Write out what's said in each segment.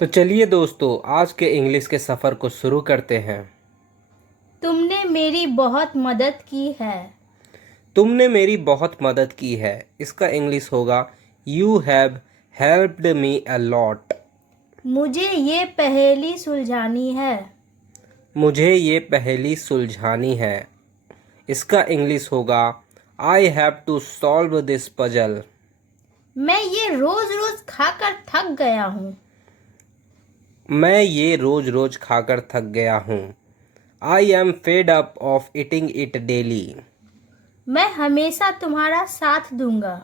तो चलिए दोस्तों, आज के इंग्लिश के सफ़र को शुरू करते हैं। तुमने मेरी बहुत मदद की है। तुमने मेरी बहुत मदद की है। इसका इंग्लिश होगा you have helped me a lot. मुझे ये पहेली सुलझानी है। मुझे ये पहेली सुलझानी है। इसका इंग्लिश होगा I have to solve this puzzle. मैं ये रोज रोज खाकर थक गया हूँ। मैं ये रोज रोज खाकर थक गया हूँ। I am fed up of eating it daily. मैं हमेशा तुम्हारा साथ दूंगा।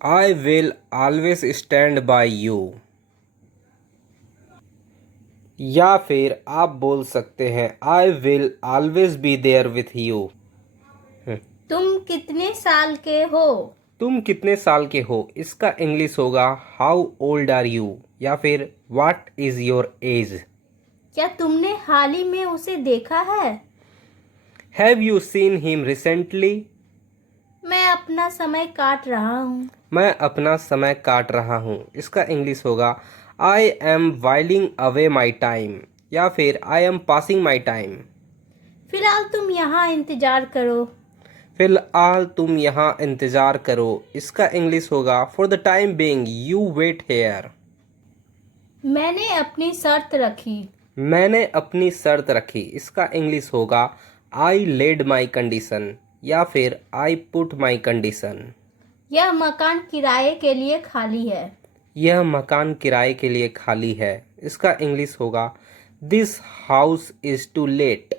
I will always stand by you. या फिर आप बोल सकते हैं I will always be there with you. तुम कितने साल के हो? तुम कितने साल के हो? इसका इंग्लिश होगा हाउ ओल्ड आर यू, या फिर व्हाट इज योर एज। क्या तुमने हाल ही में उसे देखा है? Have you seen him recently. मैं अपना समय काट रहा हूँ। मैं अपना समय काट रहा हूँ। इसका इंग्लिश होगा I am oiling away my time, या फिर I am passing my time. फिलहाल तुम यहाँ इंतजार करो। फिलहाल तुम यहाँ इंतज़ार करो। इसका इंग्लिश होगा for the time being you wait here. मैंने अपनी शर्त रखी। मैंने अपनी शर्त रखी। इसका इंग्लिश होगा आई लेड माई कंडीशन, या फिर आई पुट माई कंडीशन। यह मकान किराए के लिए खाली है। यह मकान किराए के लिए खाली है। इसका इंग्लिश होगा this house is to let.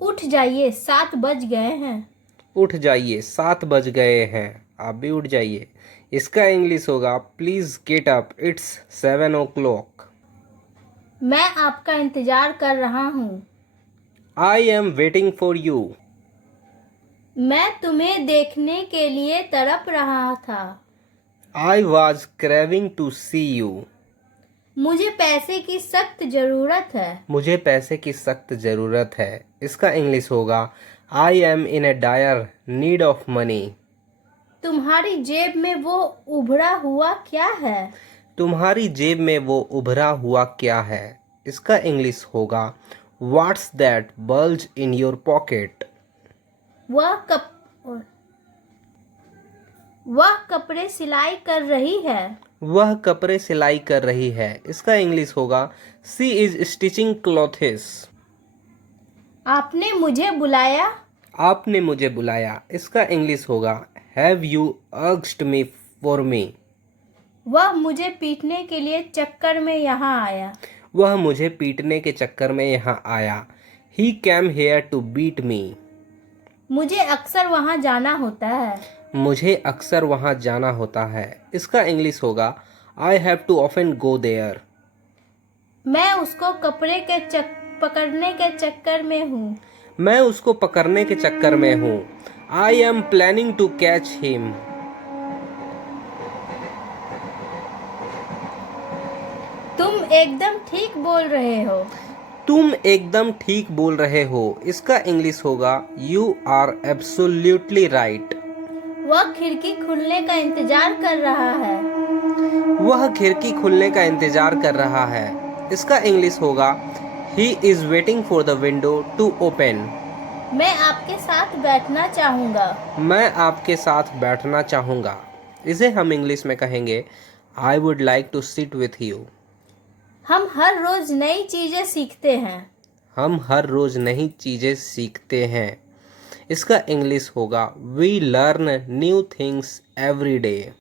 उठ जाइए, 7 बज गए हैं। उठ जाइए, 7 बज गए हैं। आप भी उठ जाइए। इसका इंग्लिश होगा please get up, it's 7 o'clock। मैं आपका इंतजार कर रहा हूँ। I am waiting for you. मैं तुम्हें देखने के लिए तड़प रहा था। I was craving to see you. मुझे पैसे की सख्त जरूरत है। मुझे पैसे की सख्त ज़रूरत है। इसका इंग्लिश होगा I am in a dire need of money. तुम्हारी जेब में वो उभरा हुआ क्या है? तुम्हारी जेब में वो उभरा हुआ क्या है? इसका इंग्लिश होगा what's that bulge in your pocket. वह कप वह कपड़े सिलाई कर रही है। वह कपड़े सिलाई कर रही है। इसका इंग्लिश होगा सी इज स्टिचिंग क्लॉथेस। आपने मुझे बुलाया। आपने मुझे बुलाया। इसका इंग्लिश होगा have you urged me for me. वह मुझे पीटने के लिए चक्कर में यहाँ आया। वह मुझे पीटने के चक्कर में यहाँ आया। He came here to beat me. मुझे अक्सर वहाँ जाना होता है। मुझे अक्सर वहाँ जाना होता है। इसका इंग्लिश होगा I have to often go there. मैं उसको पकड़ने के चक्कर में हूँ। मैं उसको पकड़ने के चक्कर में हूँ। I am planning to catch him. तुम एकदम ठीक बोल रहे हो। तुम एकदम ठीक बोल रहे हो। इसका इंग्लिश होगा यू आर एब्सोल्युटली राइट। वह खिड़की खुलने का इंतजार कर रहा है। वह खिड़की खुलने का इंतजार कर रहा है। इसका इंग्लिश होगा he is waiting for the window to open. मैं आपके साथ बैठना चाहूँगा। मैं आपके साथ बैठना चाहूँगा। इसे हम इंग्लिश में कहेंगे I would like to sit with you. हम हर रोज नई चीजें सीखते हैं। हम हर रोज़ नई चीज़ें सीखते हैं। इसका इंग्लिश होगा we learn new things every day.